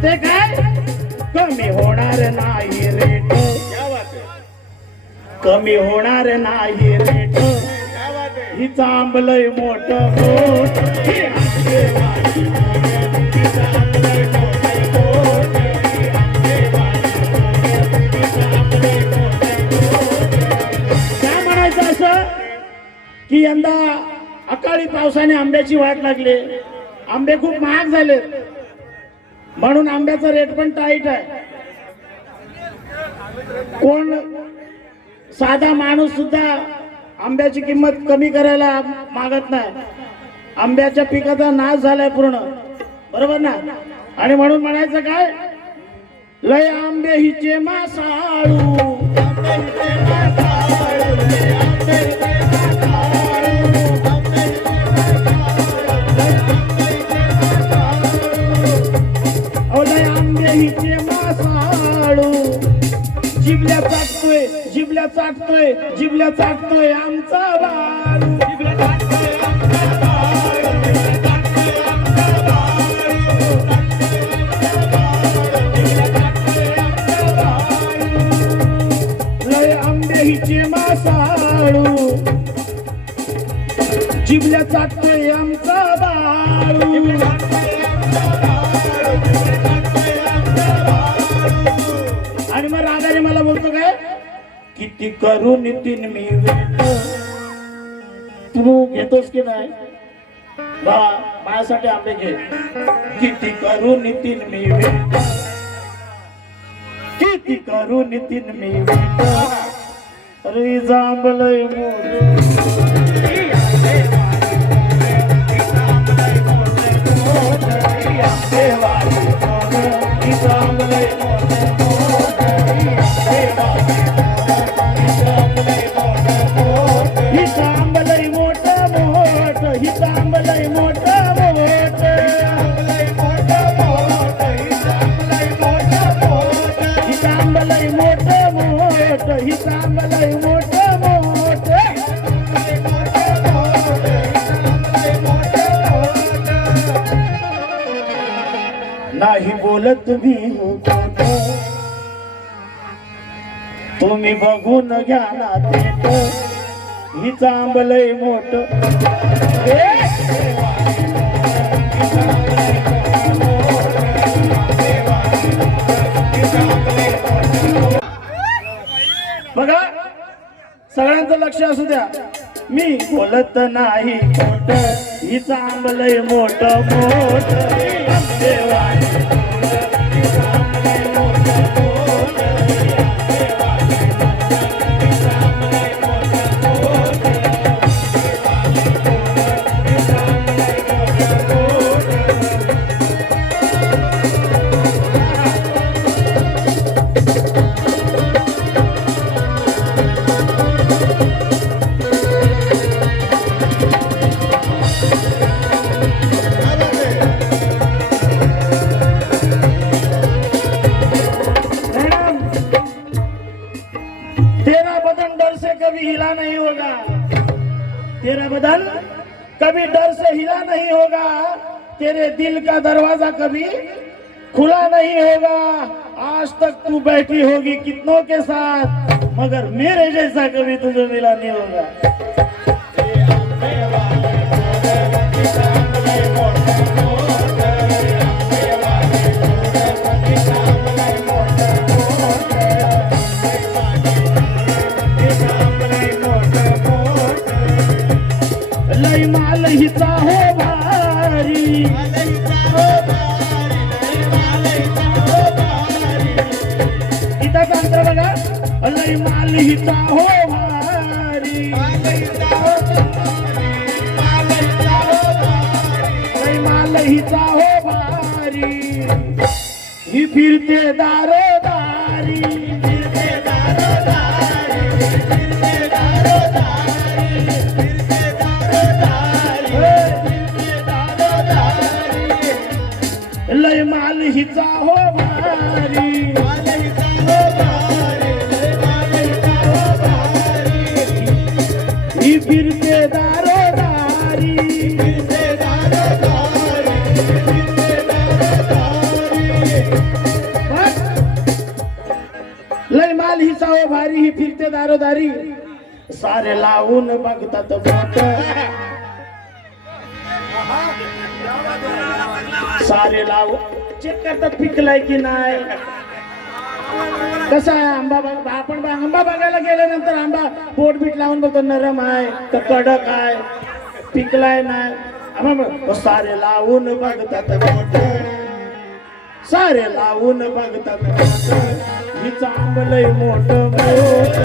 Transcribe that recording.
दिसते काय कमी होणार नाही रेट क्या बात है, कमी होणार नाही रेट क्या बात है. हिचं आंबलय मोठ मोठ हे आंबेवाली मोठ, हिचं आंबलय मोठ मोठ, हे आंबेवाली मोठ, हिचं आंबलय मोठ मोठ. काय म्हणायचं असं की यंदा अकाळी पावसाने आंब्याची वाट लागली, आंबे खूप महाग झाले म्हणून आंब्याचा रेट पण टाईट आहे. कोण साधा माणूस सुद्धा आंब्याची किंमत कमी करायला मागत नाही. आंब्याच्या पिकाचा नाश झालाय पूर्ण, बरोबर ना. आणि म्हणून म्हणायचं काय लय आंबे हिचे मासाळू, आंबे हिचे मासाळू, लय आंबे हिचे मासाळू, आंबे हिचे मासाळू, लय आंबे हिचे मासाळू. जिबल्या चाटतोय, जिबल्या चाटतोय, जिबल्या चाटतोय आमचा बाळू, जिबल्या चाटतोय आमचा बाळू, जिबल्या चाटतोय आमचा बाळू, जिबल्या चाटतोय आमचा बाळू. लय आंबे हिचे मासाळू, जिबल्या चाटतोय आमचा बाळू, जिबल्या चाटतोय आमचा बाळू, जिबल्या चाटतोय आमचा बाळू. आणि मग राधाने मला बोलतो काय किती करू नितीन मी वेट. तू घेतोस की नाही बाबा माझ्यासाठी आंबे घे. किती करू नितीन मी वेट, किती करू नितीन मी वेट. अरे जांभलय नाही बोलत मी होतो, तुम्ही बघून घ्या ना देत. हिचं आंबलय मोठ, बघा सगळ्यांचं लक्ष असू द्या. मी बोलत नाही खोट, हिचं आंबलय मोठ मोठ. कभी हिला नहीं होगा, तेरा बदन कभी डर से हिला नहीं होगा, तेरे दिल का दरवाजा कभी खुला नहीं होगा. आज तक तू बैठी होगी कितनों के साथ, मगर मेरे जैसा कभी तुझे मिला नहीं होगा. लय माल हिचा हो भारी, इथं अंतर बघा. लय माल हिचा हो भारी, लय माल हिचा हो भारी. ही फिरते दारोदारी, फिरते दारोदारी, फिरते दारोदारी, फिरते दारोदारी, फिरते दारोदारी. लय माल हिचा हो भारी, ही फिरते दारोदारी, फिरते दारोदारी, फिरते दारोदारी. अहो भारी ही फिरते दारोदारी सारे लावून बघतात बोट सारे लावून चेक करतात पिकलाय की नाही कसा आहे आंबा आपण आंबा बघायला गेल्यानंतर आंबा पोट बीट लावून बघतो नरम आहे का कडक आहे पिकलाय नाही सारे लावून बघतात बोट सारे लावून बघतात बोट हिचं आंबलय मोठ मोठ